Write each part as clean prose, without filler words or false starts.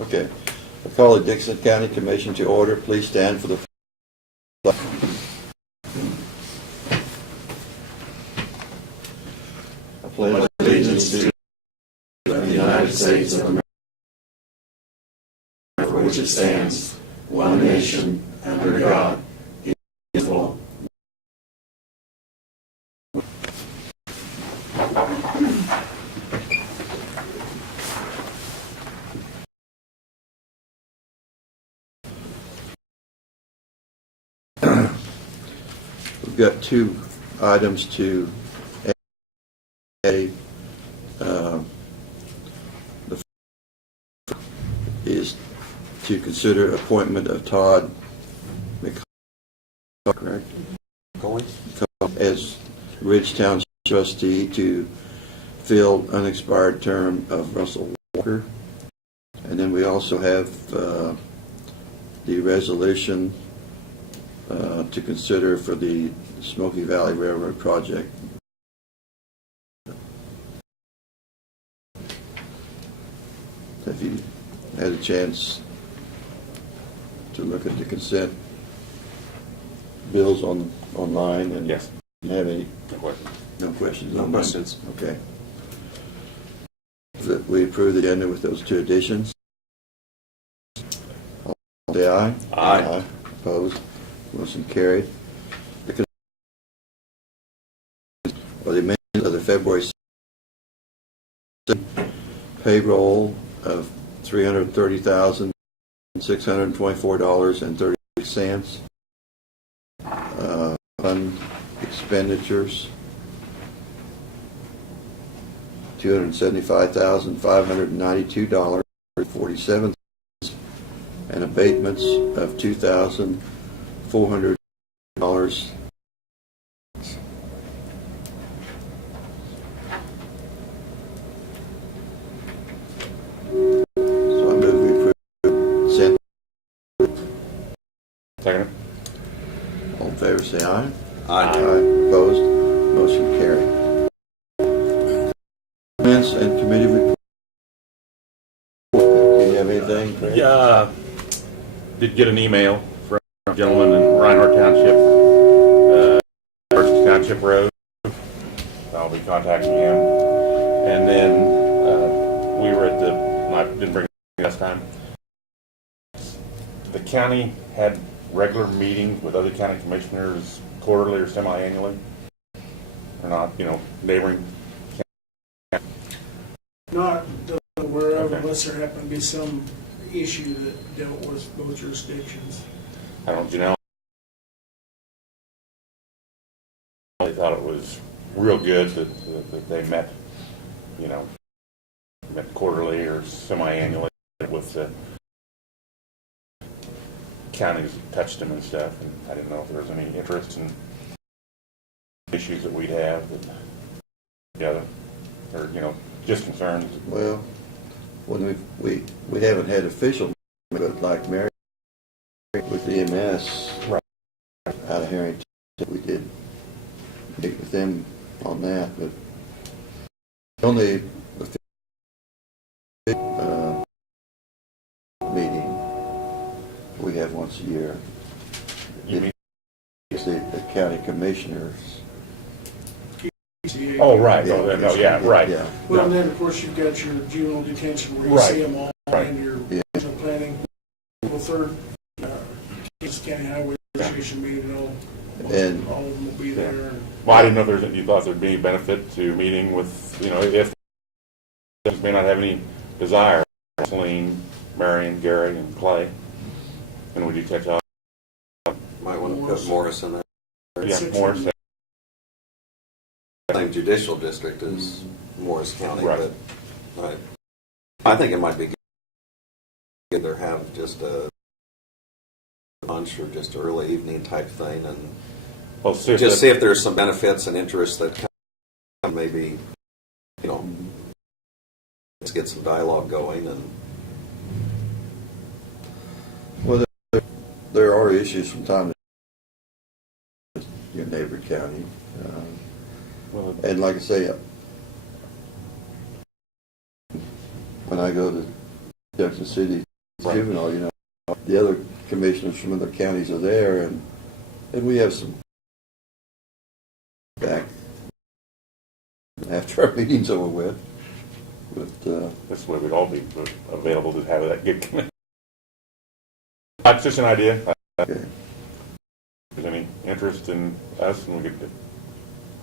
Okay. I call the Dixon County Commission to order. Please stand for the flag. I pledge allegiance to the United States of America, for which it stands, one nation, under God, indivisible. We've got two items to add. The first is to consider appointment of Todd McCall as Ridge Township trustee to fill unexpired term of Russell Walker. And then we also have the resolution to consider for the Smoky Valley Railroad project. Have you had a chance to look at the consent bills online? And yes. Do you have any? No questions. No questions? No questions. Okay. That we approve the agenda with those two additions. All say aye. Aye. Opposed? Motion carried. The amendment of the February payroll of $330,624.36. Fund expenditures $275,592.47, and abatements of $2,400. Second. All in favor, say aye. Aye. Opposed? Motion carried. Comments and committee report. Do you have anything? Yeah. Did get an email from a gentleman in Reinhardt Township, First Township Road. I'll be contacting him. And then we were at I didn't bring it last time. The county had regular meetings with other county commissioners quarterly or semi-annually, or not, neighboring counties? Not aware of, Okay. unless there happened to be some issue that dealt with both jurisdictions. I don't, I thought it was real good that they met, met quarterly or semi-annually with the counties that touched them and stuff, and I didn't know if there was any interest in issues that we'd have together, or just concerns. Well, when we haven't had official, but like Mary with EMS Right. out of Harrington, we did meet with them on that, but only meeting we have once a year. You mean? It's the county commissioners. Oh, right. Oh, no, yeah, right. Yeah. Well, and then of course you've got your juvenile detention where you Right. see them all, Right. and your Yeah. regional planning, April 3rd, Kansas County Highway Association meeting, And all of them will be there. And Well, I didn't know if you thought there'd be any benefit to meeting with, if they may not have any desire, Celine, Marion, Gary, and Clay, and would you catch up? Might want to put Morris in there. Yeah, Morris. Same judicial district as Morris County, Right. but I think it might be good to have just a lunch or just early evening type thing, and Well, just see if there's some benefits and interests that come, maybe, let's get some dialogue going. And Well, there are issues from time to your neighbor county. And like I say, when I go to Jackson City Right. juvenile, you know. The other commissioners from other counties are there, and we have some back after our meeting's over with. But That's the way we'd all be available to have that good committee. That's just an idea. okay. If there's any interest in us, and we could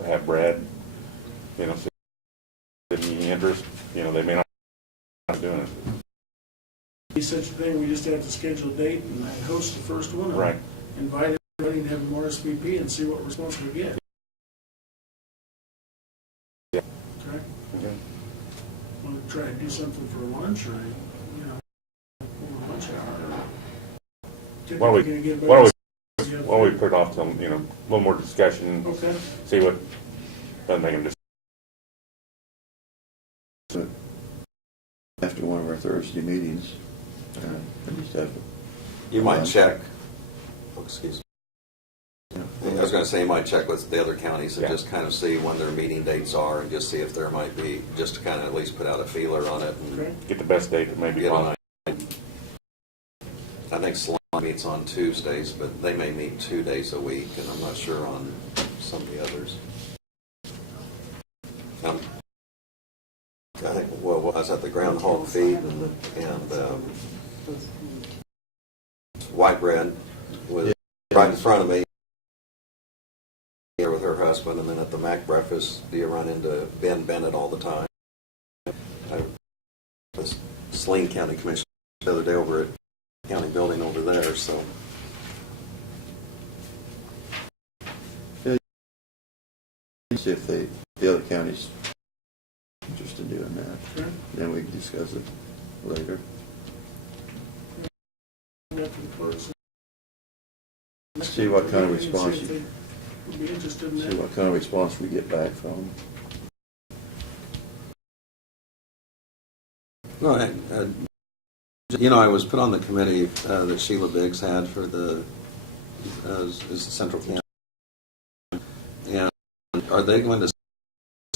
have Brad, you know, see any interest, you know, they may not be doing it. Be such a thing, we just have to schedule a date and host the first one. and Right. Invite everybody to have an RSVP and see what response we get. Yeah. Okay? Okay. Want to try to do something for lunch or, you know, over lunch hour? Why don't we- Typically gonna get why don't better- Why don't we put it off till, you know, a little more discussion, Okay. see what, doesn't make them just, After one of our Thursday meetings, we just have You might check, oh, excuse me. I was gonna say, you might check with the other counties and Yeah. just kind of see when their meeting dates are and just see if there might be, just to kind of at least put out a feeler on it and Okay. get the best date that may be get possible. an idea. I think Salon meets on Tuesdays, but they may meet 2 days a week, and I'm not sure on some of the others. I think, well, I was at the Groundhog Feed and White Bread was right in front of me here with her husband, and then at the Mac breakfast, you run into Ben Bennett all the time. I was Saline County Commission the other day over at county building over there, so. see if the other counties interested in doing that. Okay. Then we can discuss it later. After the clerks. See what kind of And see if response they would be interested in See that. what kind of response we get back from them. Well, you know, I was put on the committee that Sheila Biggs had for the is Central County. And are they going to say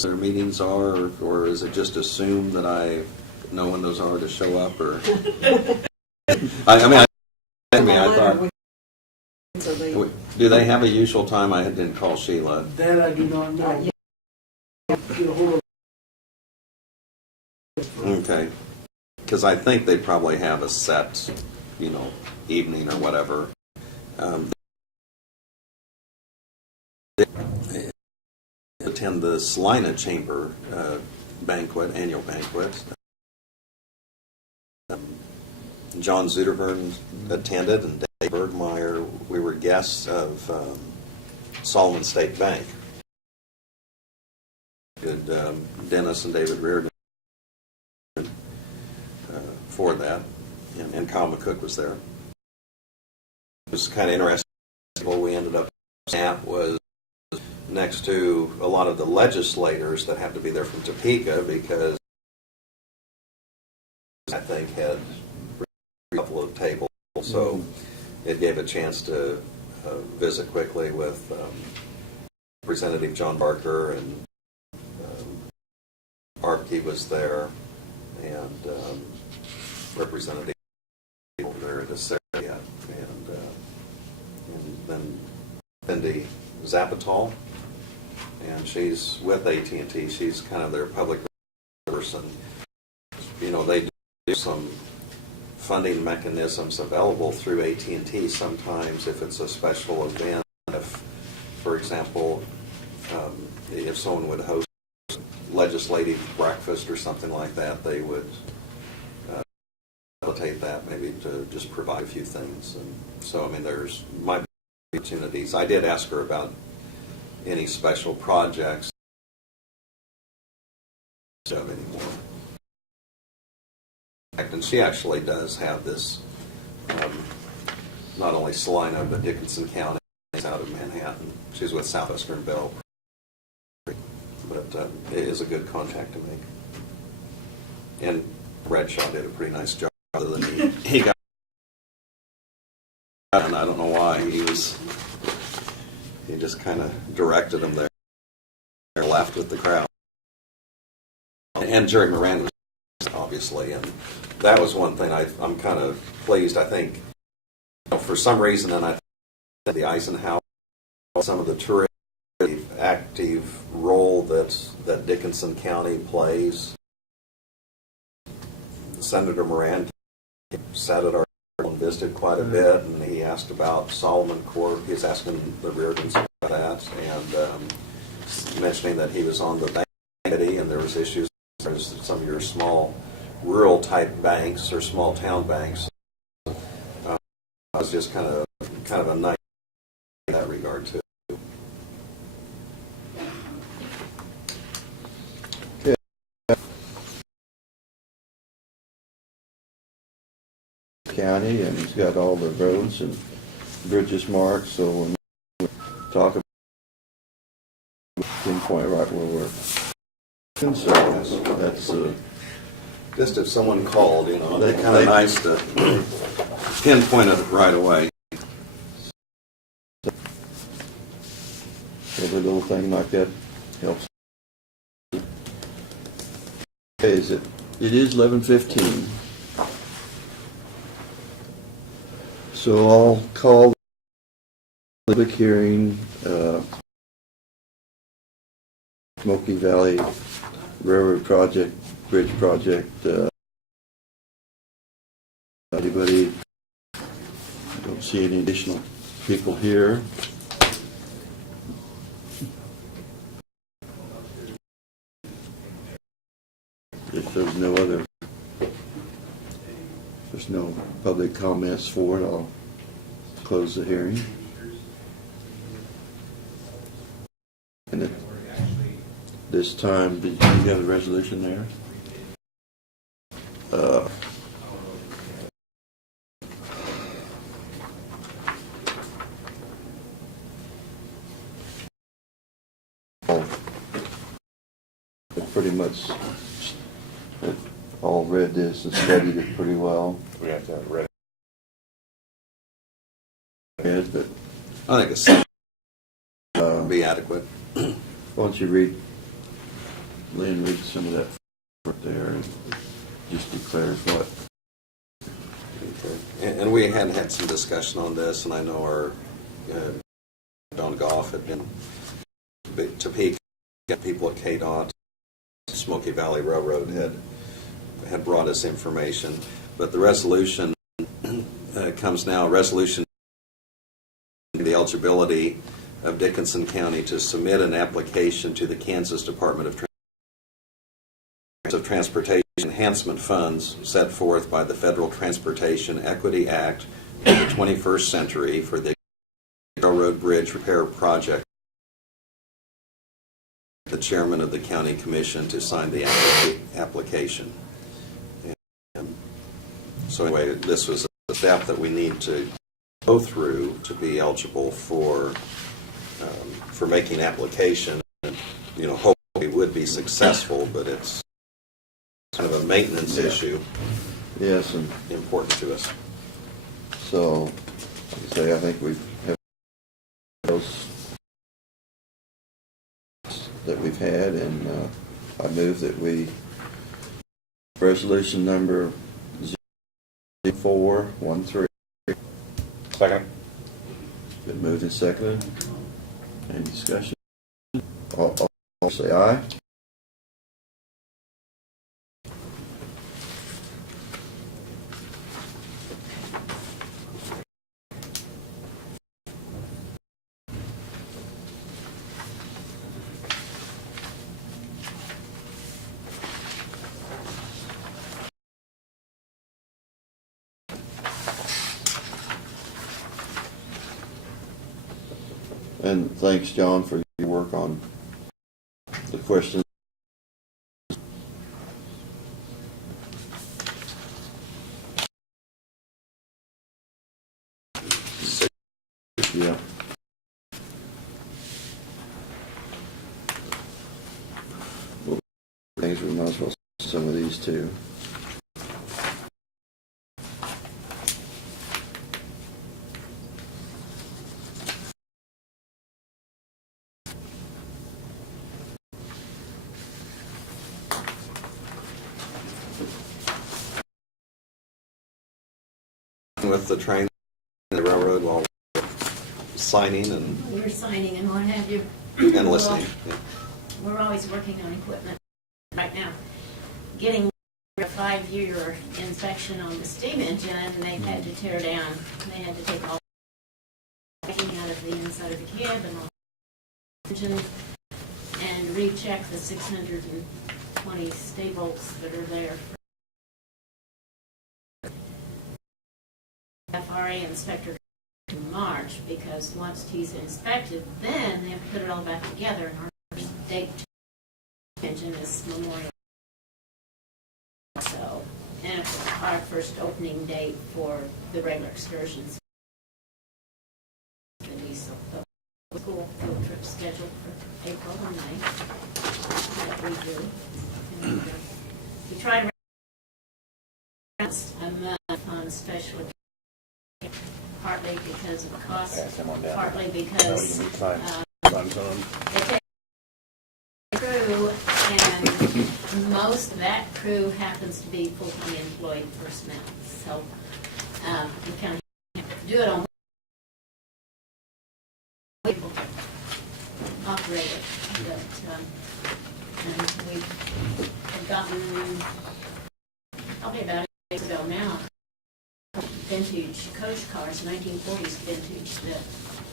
their meetings are, or is it just assumed that I know when those are to show up? Or I thought, So they, do they have a usual time? I didn't call Sheila. That I do not know. Get a hold of. Okay. Because I think they probably have a set, you know, evening or whatever. They attend the Salina Chamber banquet, annual banquet. John Zuderburn attended, and Dave Bergmeyer. We were guests of Solomon State Bank. Good Dennis and David Reardon for that, and Kyle McCook was there. It was kind of interesting. What we ended up at was next to a lot of the legislators that have to be there from Topeka, because I think had a couple of tables, so it gave a chance to visit quickly with Representative John Barker, and Arpke was there, and Representative over there at Assyria, and then Cindy Zapatol, and she's with AT&T. She's kind of their public person. You know, they do some funding mechanisms available through AT&T sometimes if it's a special event. If, for example, if someone would host legislative breakfast or something like that, they would facilitate that, maybe to just provide a few things. And so, I mean, there's might be opportunities. I did ask her about any special projects anymore. And she actually does have this, not only Salina, but Dickinson County out of Manhattan. She's with Southwestern Bell. But it is a good contact to make. And Bradshaw did a pretty nice job, other than he got, and I don't know why, he just kind of directed them there, laughed with the crowd. And Jerry Moran was obviously, and that was one thing I'm kind of pleased. I think, you know, for some reason, and I think the Eisenhower, some of the tourism active role that Dickinson County plays. Senator Moran sat at our table and visited quite a bit, and he asked about Solomon Court. He was asking the Reardons about that, and mentioning that he was on the bank committee, and there was issues with some of your small rural type banks or small town banks. It was just kind of a nice in that regard too. County, and he's got all the roads and bridges marked, so when we talk about pinpoint right where we're concerned, that's Just if someone called, you know, they're kind They- of nice to pinpoint it right away. every little thing like that helps. Okay, it is 11:15. So I'll call the public hearing, Smoky Valley Railroad Project, Bridge Project. Anybody? I don't see any additional people here. If there's no public comments for it, I'll close the hearing. And at this time, did you have a resolution there? Pretty much all read this and studied it pretty well. We have to have it ready. But I think it's be adequate. why don't you read, Lynn, read some of that right there and just declares what. And we had some discussion on this, and I know our Don Goff had been to peak people at KDOT, Smoky Valley Railroad had brought us information, but the resolution comes now. Resolution the eligibility of Dickinson County to submit an application to the Kansas Department of Transportation enhancement funds set forth by the Federal Transportation Equity Act of the 21st century for the Railroad Bridge Repair Project. The chairman of the county commission to sign the application. And so anyway, this was a step that we need to go through to be eligible for making application. And, you know, hopefully we would be successful, but it's kind of a maintenance issue. Yes, and Important to us. so, like I say, I think we've had those that we've had, and I move that we resolution number 0413. Second. Been moved and seconded. Any discussion? All say aye. And thanks, John, for your work on the questions. Yeah. Well, things we might as well some of these too. with the train and the railroad while signing and We're signing and what have you. and listening. We're always working on equipment right now. Getting a 5-year inspection on the steam engine, and they've had to tear down. They had to take all the packing out of the inside of the cab and all the engine and recheck the 620 staples that are there. FRA inspector in March, because once he's inspected, then they have to put it all back together. And our first date engine is Memorial. So, and our first opening date for the regular excursions. The diesel, the school field trip scheduled for April and May that we do. And we try to rest a month on special, partly because of cost, Pass them on down. partly because Funds on. they take crew, and most of that crew happens to be full-time employed personnel. So we kind of do it on people to operate it. But and we've gotten probably about 8 years ago now vintage coach cars, 1940s vintage, that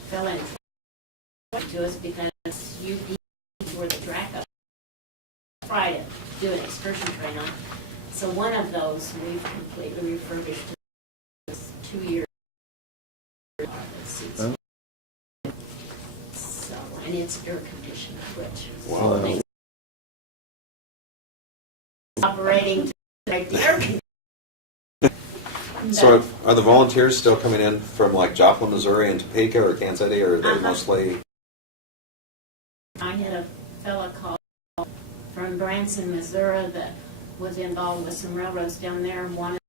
fell in to us because UP were the track up Friday do an excursion train on. So one of those we've completely refurbished to this 2-year seats. Oh. So, and it's air conditioned, which Wow. makes operating to make the air conditioning. So are the volunteers still coming in from like Joplin, Missouri and Topeka or Kansas City, or are they mostly? I had a fella call from Branson, Missouri that was involved with some railroads down there and wanted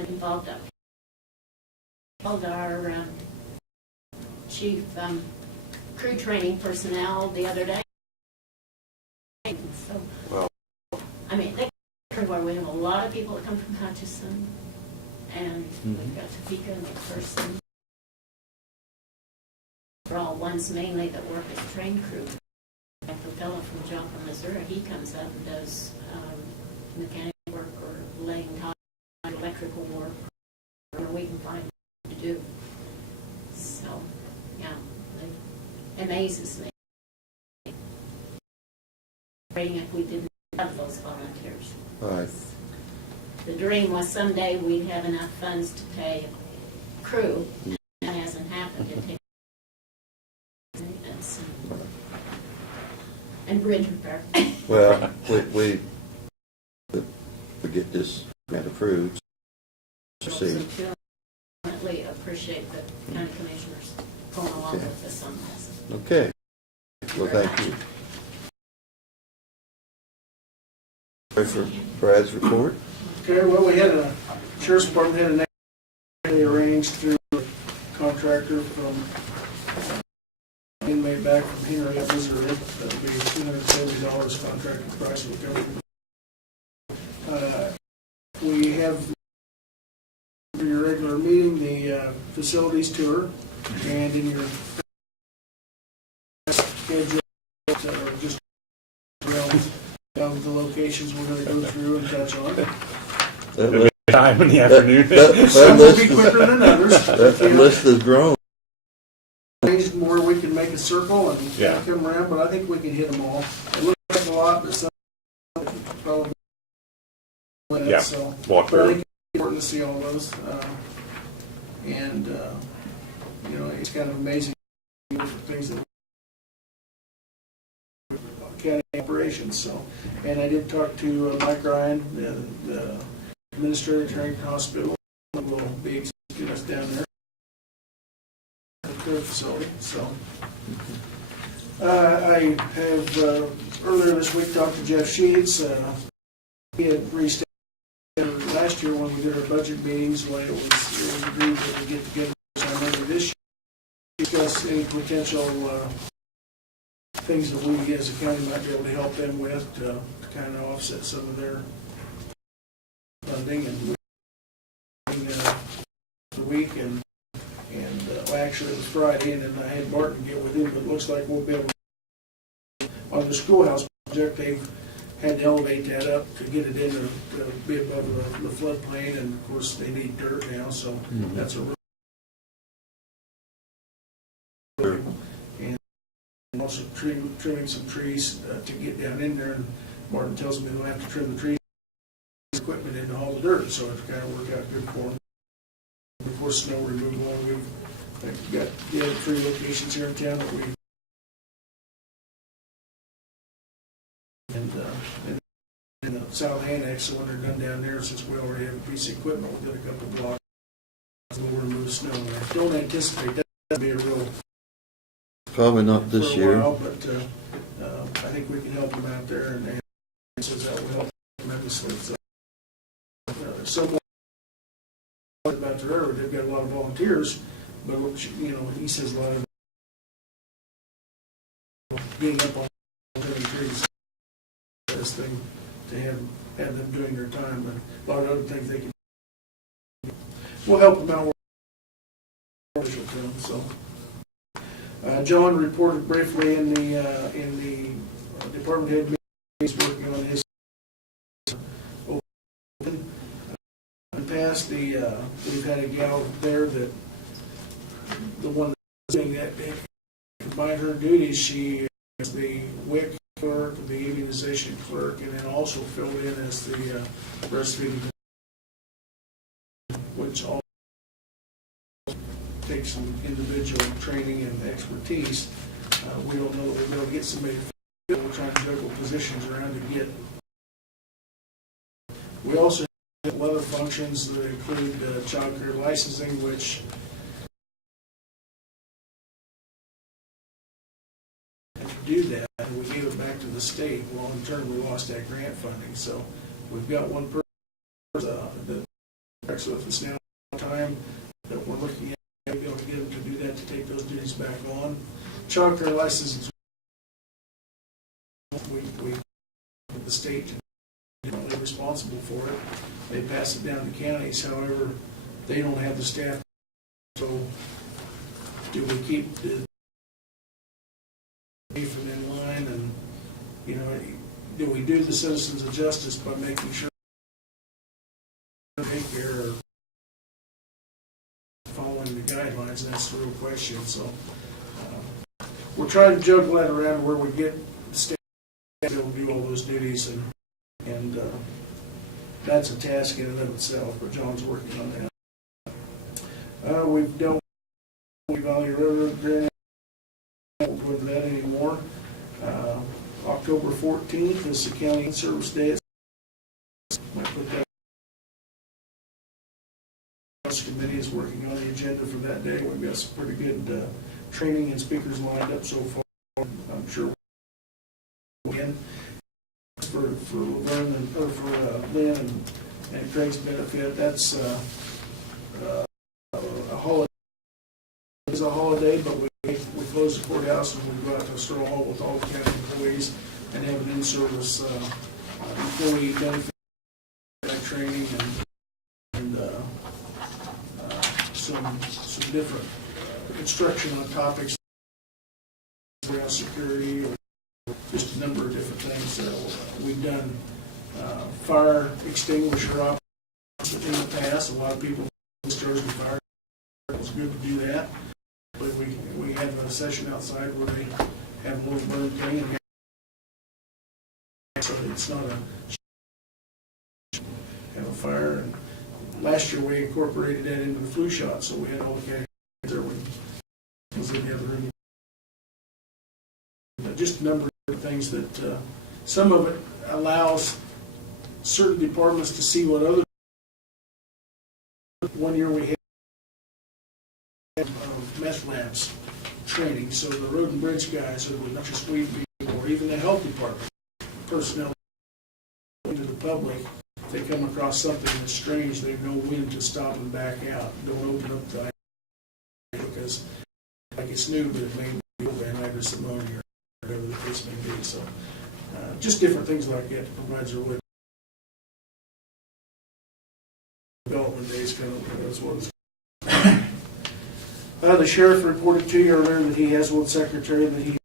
involved up. Called our chief crew training personnel the other day. So, Well, I mean, they everywhere. We have a lot of people that come from Hutchinson, and we've got Topeka and McPherson. They're all ones mainly that work as train crew. Like the fellow from Joplin, Missouri, he comes up and does mechanic work or laying tile, electrical work, or we can find to do. So, yeah, it amazes me. If we didn't have those volunteers. Right. The dream was someday we'd have enough funds to pay crew. That hasn't happened. It takes maintenance and bridge repair. Well, we get this grant approved. So See, definitely appreciate the county commissioners going along Okay. with us on this. okay. Well, thank you. Ready for Brad's report? Okay, well, we had a, Sheriff's Department had an they arranged through a contractor from inmate back from Henry, Missouri. That'll be $270 contracted price of government. We have for your regular meeting the facilities tour, and in your schedule that are just down the locations we're going to go through and touch on. That Time in the afternoon. Some will be quicker than others. that list has grown. Arranged more, we can make a circle and Yeah. come around, but I think we can hit them all. It looks like a lot, but some probably Yeah, so. walk But I through. think it's important to see all those. And, you know, it's kind of amazing the things that county operations, so. And I did talk to Mike Ryan, the administrator of Harrington Hospital, who will be executing us down there at the current facility, so. I have, earlier this week, talked to Jeff Sheets. He had restated last year when we did our budget meetings, when it was agreed that we get together sometime later this year, discuss any potential things that we as a county might be able to help them with to kind of offset some of their funding. And week, and well, actually it was Friday, and then I had Martin get with him, but it looks like we'll be able to, on the schoolhouse project, they've had to elevate that up to get it in to be above the floodplain, and of course they need dirt now, so that's a real. And also trimming some trees to get down in there, and Martin tells me they'll have to trim the trees, equipment in to haul the dirt, so it's kind of worked out good for them. Of course, snow removal, we've got the other 3 locations here in town that we, and in the South Annex, so when they're done down there, since we already have a piece of equipment, we'll get a couple blocks, we'll remove snow. And I don't anticipate that to be a real, Probably not for this a year. while, but I think we can help them out there, and says that will help tremendously. So, someone about the railroad, they've got a lot of volunteers, but you know, he says a lot of being up on the trees, best thing to have them doing their time, but a lot of other things they can. We'll help them out. So, John reported briefly in the department head meeting. He's working on his open. In the past, we've had a gal there that the one that's doing that by her duties, she is the WIC clerk, the immunization clerk, and then also filled in as the breastfeeding, which all takes some individual training and expertise. We don't know that we're going to get somebody to fill. We're trying to juggle positions around to get. We also have other functions that include child care licensing, which to do that, and we gave it back to the state. Well, in turn, we lost that grant funding. So we've got one person that works with us now time that we're looking at. Be able to get them to do that, to take those duties back on. Child care licenses, we the state is responsible for it. They pass it down to counties. However, they don't have the staff. So, do we keep the from in line, and you know, do we do the citizens of justice by making sure take care of following the guidelines? And that's the real question. So we're trying to juggle that around where we get the state to do all those duties, and that's a task in and of itself, but John's working on that. We've dealt with Valley Railroad grant. I won't go into that anymore. October 14th is the county service day. Might put that. Committee is working on the agenda for that day. We've got some pretty good training and speakers lined up so far. I'm sure we'll win for Laverne and for Lynn and Craig's benefit. That's a holiday. It's a holiday, but we close the courthouse and we go out to Sterling Hall with all the county employees and have an in-service employee benefit training and some different instruction on topics around security, or just a number of different things. We've done fire extinguisher operations in the past. A lot of people discharged the fire. It was good to do that. But we have a session outside where they have a little burn thing, and so it's not have a fire. And last year we incorporated that into the flu shot, so we had all the categories there. We was in the other room. Just a number of things that some of it allows certain departments to see what other. One year we had meth labs training, so the road and bridge guys, or not just weed people, or even the health department personnel to the public. If they come across something that's strange, they know when to stop and back out. Don't open up the because like it's new, but it may be anhydrous ammonia or whatever the case may be. So just different things like that to provide your with development days kind of that's what it's The sheriff reported to you earlier that he has one secretary that he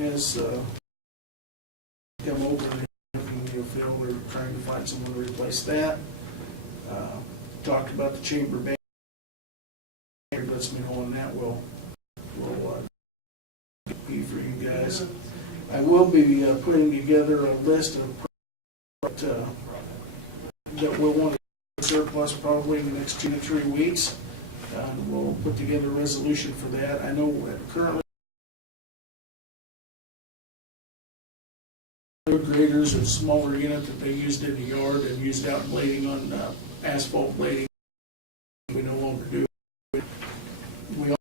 has come over and looking to fill. We're trying to find someone to replace that. Talked about the chamber bank. Lets me know on that. We'll be for you guys. I will be putting together a list of that we'll want to surplus probably in the next 2 to 3 weeks. We'll put together a resolution for that. I know currently graders are a smaller unit that they used in the yard and used out blading on asphalt blading. We no longer do. We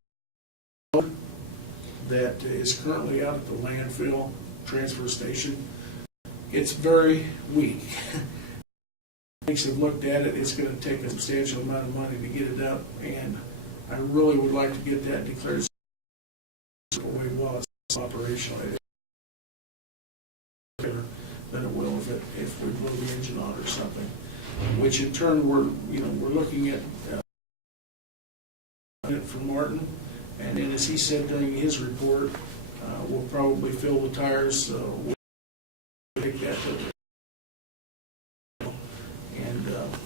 also that is currently out at the landfill transfer station. It's very weak. Have looked at it. It's going to take a substantial amount of money to get it up, and I really would like to get that declared away while it's operational. Than it will if we blow the engine on or something. Which in turn we're looking at it for Martin, and then as he said during his report, we'll probably fill the tires. We'll take that to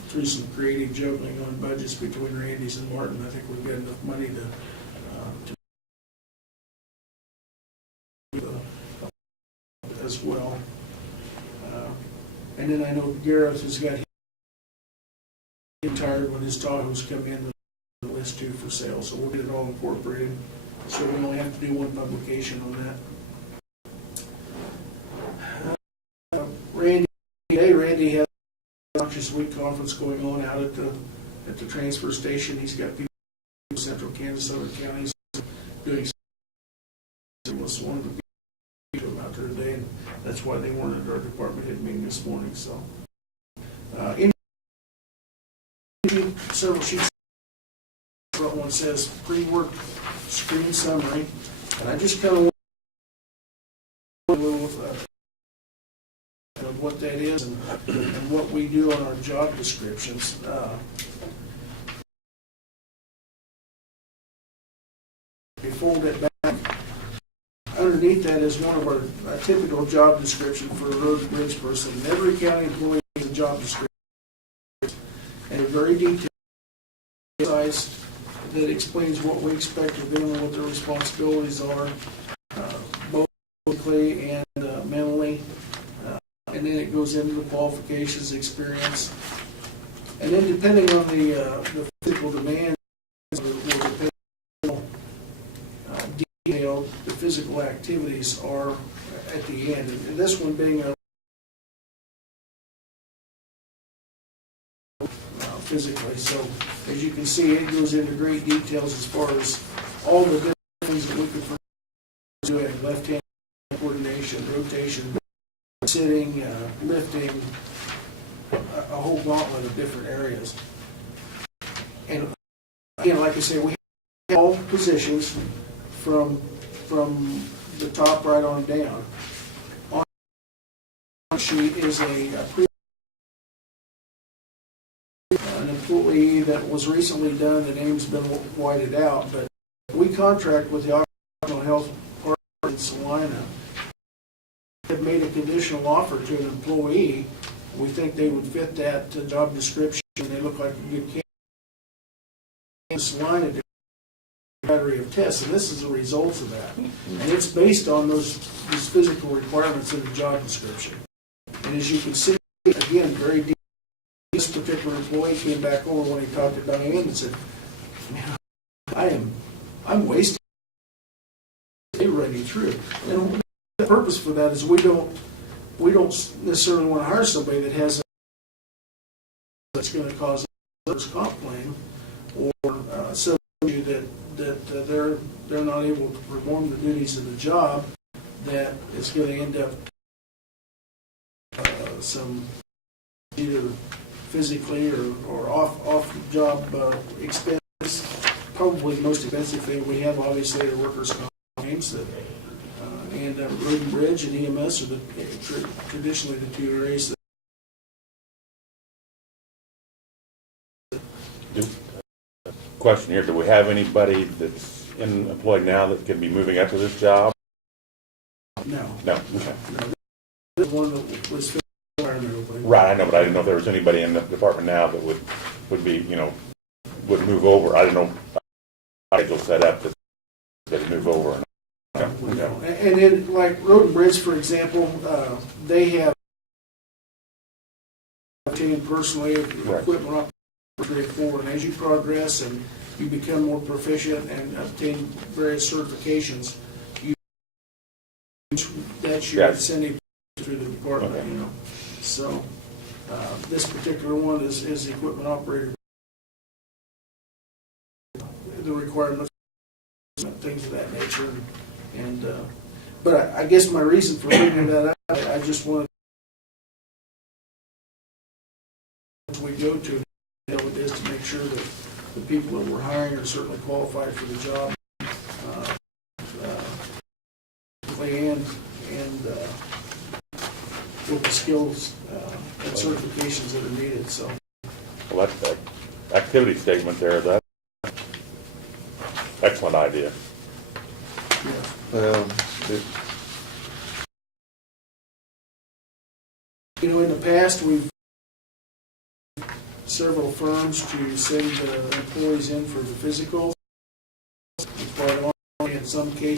through some creative juggling on budgets between Randy's and Martin, I think we've got enough money to as well. And then I know Gareth has got him tired when his Tahoes come in the list too for sale, so we'll get it all incorporated. So we only have to do one publication on that. Randy has Noxious Week conference going on out at the transfer station. He's got people from Central Kansas, other counties doing was one of the people out there today, and that's why they weren't at our department head meeting this morning. So, several sheets. Front one says pre-work screen summary, and I just kind of want a little of what that is and what we do on our job descriptions. We fold it back. Underneath that is one of our typical job description for a road and bridge person. And every county employee has a job description, and a very detailed size that explains what we expect of them and what their responsibilities are, both physically and mentally. And then it goes into the qualifications, experience, and then depending on the physical demands, detailed the physical activities are at the end. And this one being physically. So as you can see, it goes into great details as far as all the different things that we could do: left-hand coordination, rotation, sitting, lifting, a whole gauntlet of different areas. And again, like I say, we have all positions from the top right on down. On the sheet is an employee that was recently done. The name's been whited out, but we contract with the Occupational Health Department in Salina. Have made a conditional offer to an employee. We think they would fit that job description. They look like a good candidate. Salina did a battery of tests, and this is the results of that. And it's based on these physical requirements in the job description. And as you can see, again, very deep. This particular employee came back over when he talked to Diane and said, "Man, I'm wasting running through." And the purpose for that is we don't necessarily want to hire somebody that has that's going to cause a workers' comp claim or somebody that they're not able to perform the duties of the job that is going to end up some either physically or off job expense. Probably the most expensive thing we have obviously are workers' comp claims that. And road and bridge and EMS are traditionally the two areas that question here, do we have anybody that's employed now that can be moving up to this job? No. No, okay. No, the one that was environmental. Right, I know, but I didn't know if there was anybody in the department now that would be, would move over. I didn't know how it was set up that they'd move over. Or not. Okay. And then, like Road and Bridge, for example, they have obtained personally Right. equipment operator for, and as you progress and you become more proficient and obtain various certifications, that's your Yes. incentive through the department, Okay. So this particular one is the equipment operator. The requirements, things of that nature, and but I guess my reason for bringing that up, I just wanted as we go to it is to make sure that the people that we're hiring are certainly qualified for the job, and with the skills and certifications that are needed. So, Well, that activity statement there, that's excellent idea. yes. Well, In the past, we've several firms to send employees in for the physicals. Quite honestly, in some cases,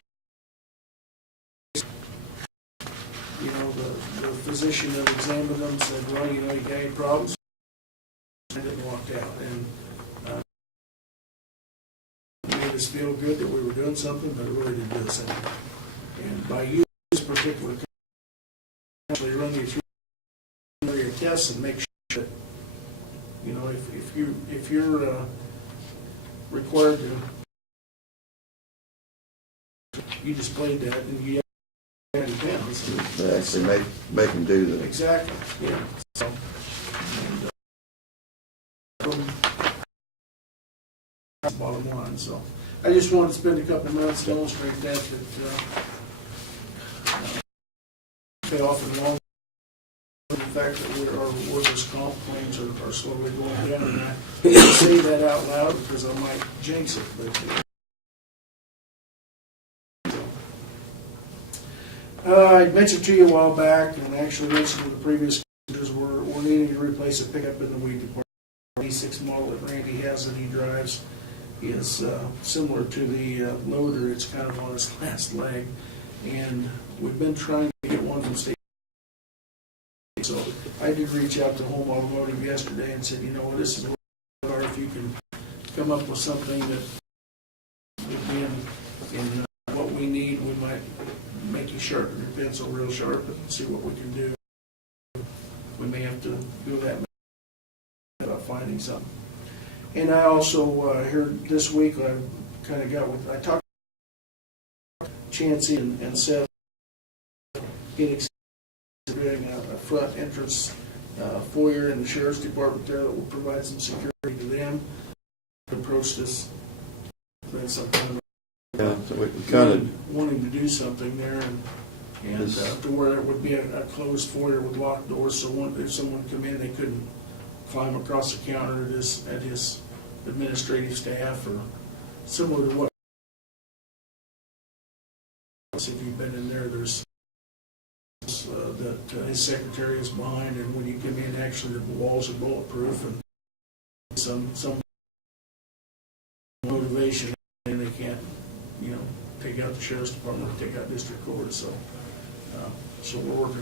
the physician that examined them said, well, you got any problems? And it walked out. And it made us feel good that we were doing something, but it really didn't do us anything. And by using this particular company, actually run you through your tests and make sure that, if you're required to, you displayed that and you have any pounds. they actually make them do that. Exactly, yeah. So, and, bottom line, so I just wanted to spend a couple of minutes to illustrate that pay off in the long. The fact that our workers' comp claims are slowly going down, and I hate to say that out loud because I might jinx it, but. I mentioned to you a while back, and actually mentioned to the previous commissioners, we're needing to replace a pickup in the weed department. The E6 model that Randy has that he drives is similar to the loader. It's kind of on its last leg, and we've been trying to get one from state. So I did reach out to Home Automotive yesterday and said, this is what if you can come up with something that would be in what we need, we might make you sharpen your pencil real sharp and see what we can do. We may have to do that about finding something. And I also heard this week, I talked to Chancey and Seth doing a front entrance foyer in the sheriff's department there that will provide some security to them. Approached us, been some kind of Yeah, so we kind of, wanting to do something there, and to where it would be a closed foyer with locked doors, so if someone come in, they couldn't climb across the counter at his administrative staff, or similar to what. If you've been in there, there's that his secretary is behind, and when you come in, actually the walls are bulletproof, and some motivation, and they can't, take out the sheriff's department, take out district court. So we're working.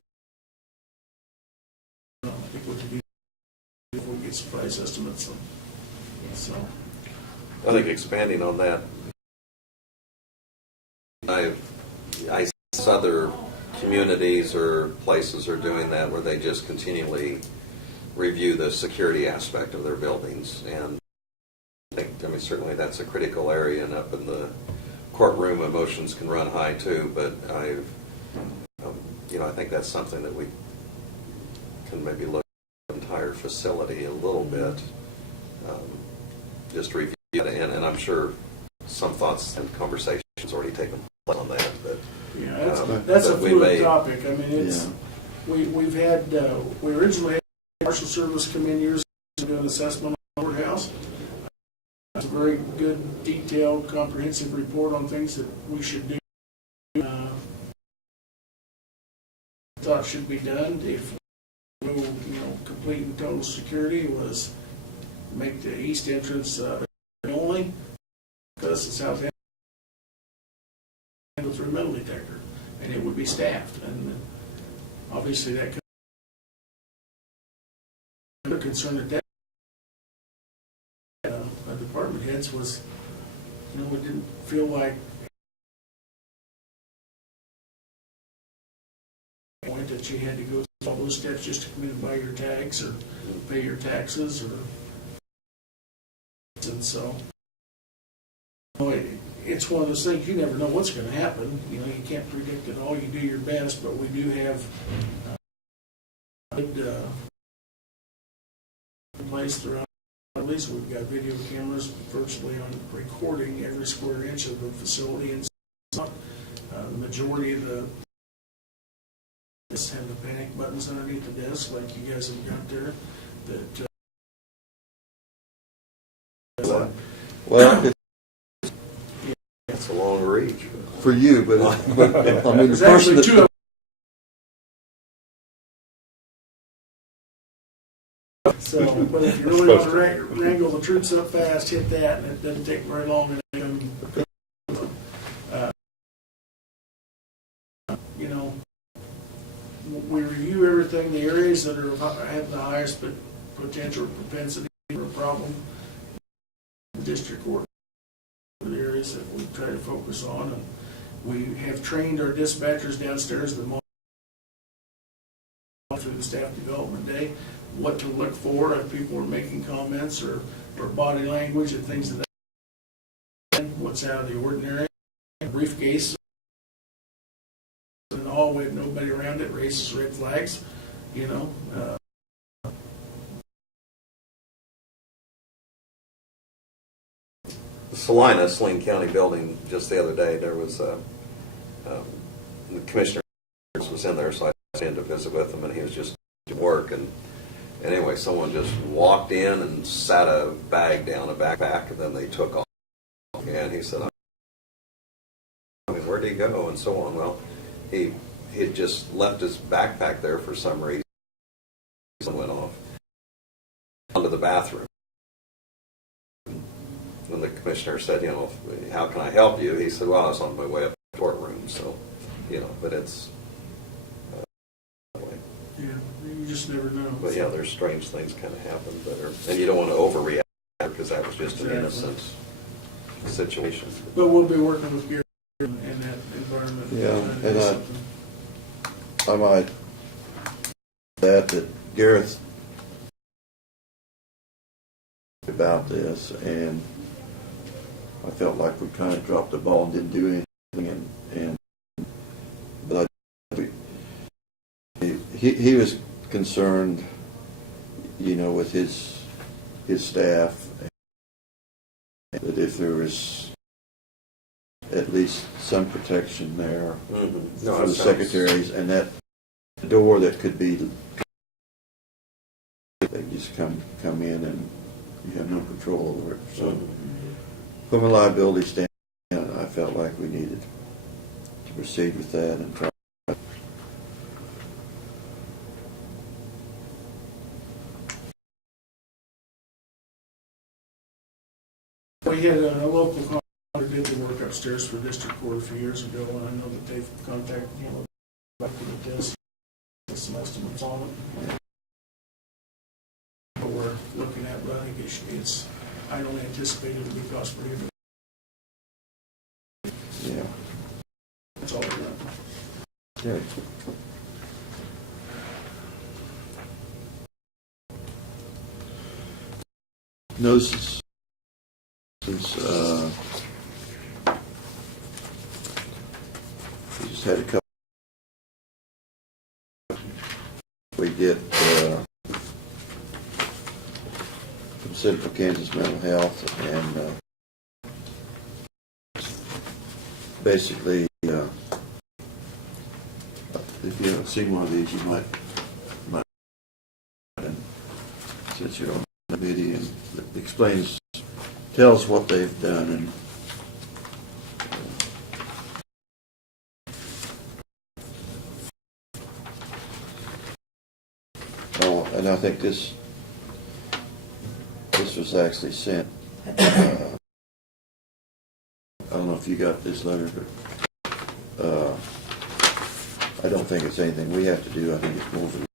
I think what to do before we get some price estimates. So I think expanding on that, I see other communities or places are doing that where they just continually review the security aspect of their buildings, and I think, certainly that's a critical area, and up in the courtroom emotions can run high too, but I think that's something that we can maybe look at the entire facility a little bit, just review it, and I'm sure some thoughts and conversations already taken place on that, but yeah, that's a fluid topic. It's we've had we originally had Marshal Service come in years ago, do an assessment on the courthouse. It's a very good, detailed, comprehensive report on things that we should do. Thought should be done if complete and total security was make the east entrance only, because the south end go through a metal detector, and it would be staffed, and obviously that could be a concern that department heads was, it didn't feel like point that you had to go through all those steps just to come in and buy your tags or pay your taxes, and so it's one of those things, you never know what's going to happen. You can't predict it all. You do your best, but we do have good place throughout. At least we've got video cameras virtually on recording every square inch of the facility, and the majority of the have the panic buttons underneath the desk, like you guys have got there. Well, It's a long reach. for you, but I mean, the There's person actually that, two of them. So, but if you really want to wrangle the troops up fast, hit that, and it doesn't take very long. And we review everything, the areas that have the highest potential propensity for a problem. The district court, the areas that we try to focus on, and we have trained our dispatchers downstairs through the staff development day what to look for if people are making comments or body language and things of that. What's out of the ordinary. Briefcase in the hallway with nobody around it raises red flags. The Salina, Saline County building, just the other day, there was the commissioner was in there, so I went in to visit with him, and he was just doing work, and anyway, someone just walked in and sat a bag down, a backpack, and then they took off. And he said, where'd he go? And so on. Well, he had just left his backpack there for some reason. Went off onto the bathroom. When the commissioner said, how can I help you? He said, well, I was on my way up to the courtroom. So, but it's Yeah, you just never know. But yeah, there's strange things kind of happen that are, and you don't want to overreact because that was just an Exactly. innocent situation. But we'll be working with Gary in that environment. Yeah, and I might add that Gareth about this, and I felt like we kind of dropped the ball and didn't do anything, but he was concerned, with his staff, that if there was at least some protection there Mm-hmm. for the secretaries, and that door that could be, they just come in and you have no control over it. So from a liability standpoint, I felt like we needed to proceed with that and try. We had a local contractor did the work upstairs for district court a few years ago, and I know that they've contacted back to the desk, some estimates on it. But we're looking at, but I think it's I don't anticipate it to be cost prohibitive. Yeah. That's all we're doing. Okay. Notices. We just had a couple. We get from Central Kansas Mental Health, and basically, if you haven't seen one of these, you might since you're on the video, and it explains tells what they've done, and oh, and I think this was actually sent. I don't know if you got this letter, but I don't think it's anything we have to do. I think it's more for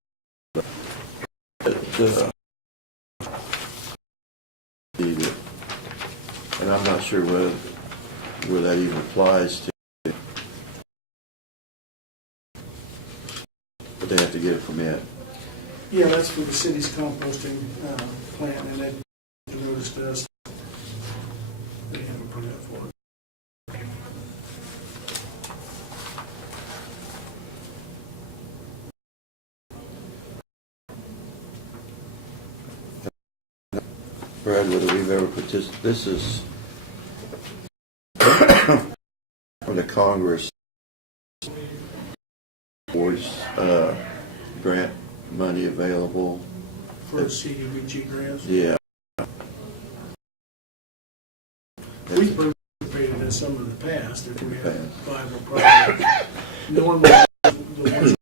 and I'm not sure where that even applies to, but they have to get a permit. Yeah, that's for the city's composting plant, and they noticed us. They have a permit for it. Brad, whether we've ever participated, this is for the Congress boards, grant money available. For CDBG grants. Yeah. We participated in some of the past, if we have Past. viable projects. Normally, the ones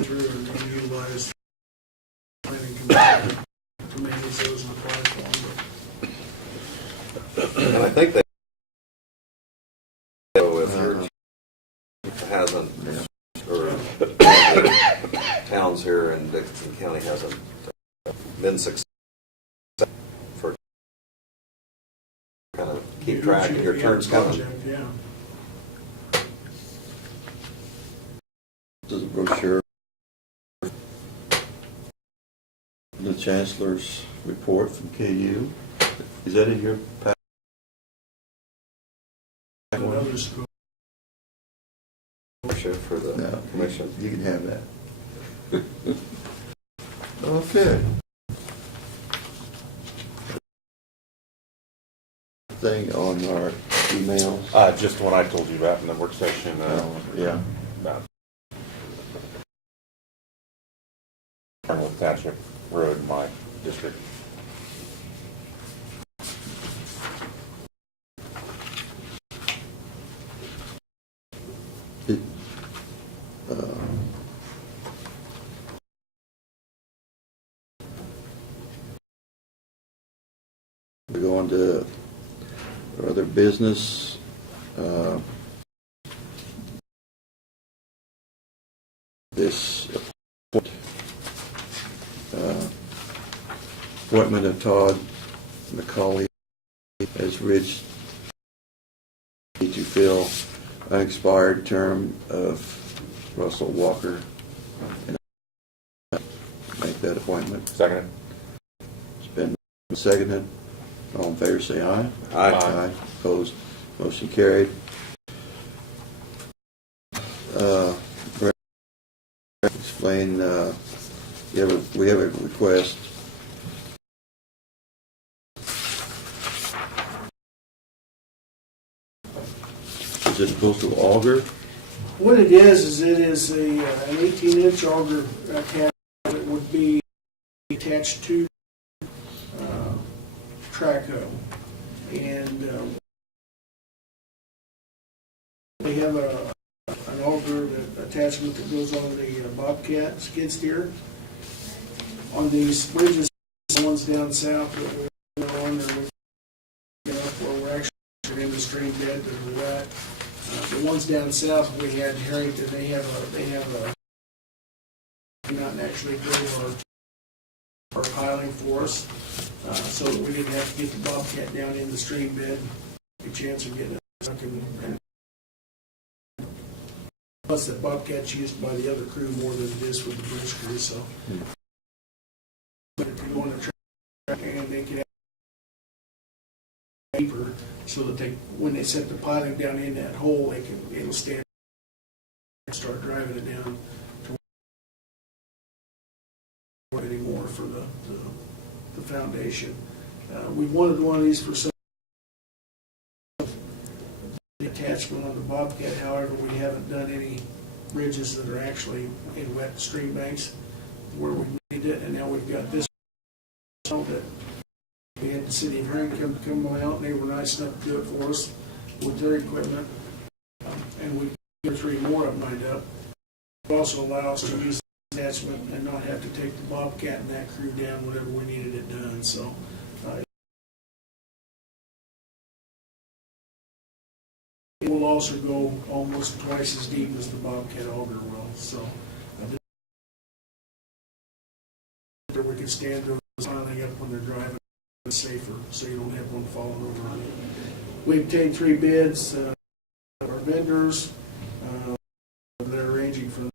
through are going to utilize planning commission to manage those and apply for them. And I think they, so if your hasn't, or towns here in Dickinson County hasn't been successful for kind of keep track of your turns coming. Project, yeah. This is a brochure. The Chancellor's report from KU. Is that in your pack? Another school. For the No, commission. you can have that. Okay. Thing on our emails. Just the one I told you about in the work session. Yeah. About Arnold Township Road in my district. It, we go on to our other business. This appointment of Todd McCauley as Ridge to fill unexpired term of Russell Walker. And make that appointment. Second. It's been seconded. All in favor, say aye. Aye. Aye. Opposed. Motion carried. Brett, explain. We have a request. Is it supposed to auger? What it is it is an 18-inch auger cap that would be attached to track hoe. And we have an auger attachment that goes on the Bobcat skid steer. On these bridges, the ones down south that we're on, where we're actually in the stream bed that we're at. The ones down south, we had Harrington, they have a not actually do our piling for us, so that we didn't have to get the Bobcat down in the stream bed, a chance of getting it stuck in. Plus, that Bobcat's used by the other crew more than it is for the bridge crew, so. But if you want to track and they can deeper, so that when they set the piling down in that hole, it'll stand and start driving it down to anymore for the foundation. We wanted one of these for some the attachment on the Bobcat. However, we haven't done any bridges that are actually in wet stream banks where we need it, and now we've got this that we had the city of Harrington to come out, and they were nice enough to do it for us with their equipment. And we got 3 more of them lined up. It also allow us to use the attachment and not have to take the Bobcat and that crew down whenever we needed it done, so. It will also go almost twice as deep as the Bobcat auger will, so. We can stand those piling up when they're driving safer, so you don't have one falling over on you. We obtained 3 bids. Our vendors, they're ranging from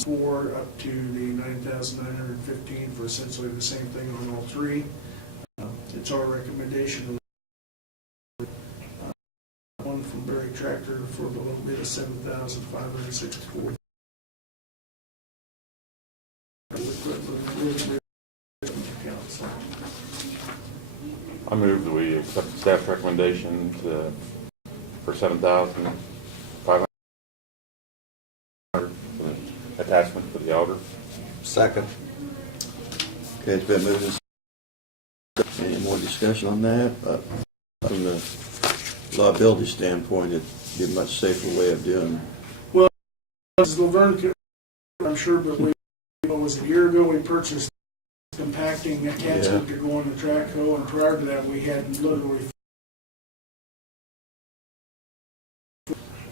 4 up to the 9,915 for essentially the same thing on all 3. It's our recommendation. One from Berry Tractor for a little bit of 7,564. I move that we accept the staff's recommendation for $7,500 for the attachment for the auger. Second. Okay, it's been moved. Any more discussion on that? From the liability standpoint, it'd be a much safer way of doing. Well, as Laverne, I'm sure, but what was it, a year ago we purchased compacting attachment to go on the track hoe, and prior to that we had literally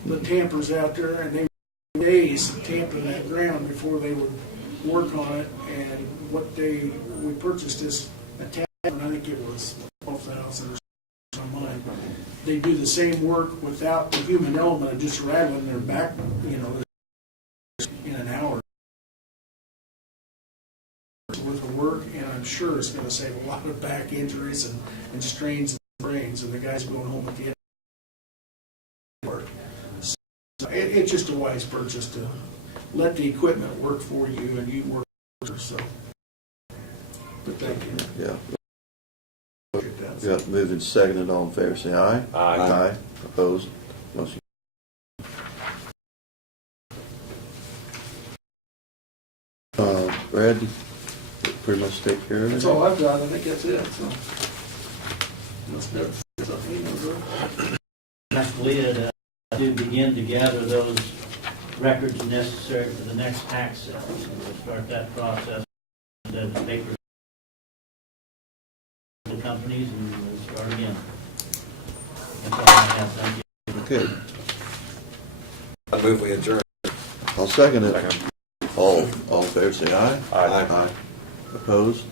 the tampers out there, and they were days tamping that ground before they would work on it. And we purchased this attachment, I think it was 12,000 or something on mine. They do the same work without the human element of just rattling their back, in an hour worth of work, and I'm sure it's going to save a lot of back injuries and strains and brains, and the guys going home at the end of the work. So it's just a wise purchase to let the equipment work for you and you work for it. So, but thank you. Yeah. Got moved and seconded. All in favor, say aye. Aye. Aye. Opposed? Motion. Brad, pretty much take care of it. That's all I've got. I think that's it. So, let's do it. Ask Leah to begin to gather those records necessary for the next tax sale. So we'll start that process. The paper the companies, and we'll start again. That's all I have. Thank you. Okay, I move we adjourn. I'll second it. Second. All in favor, say aye. Aye. Aye. Opposed?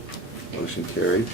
Motion carried.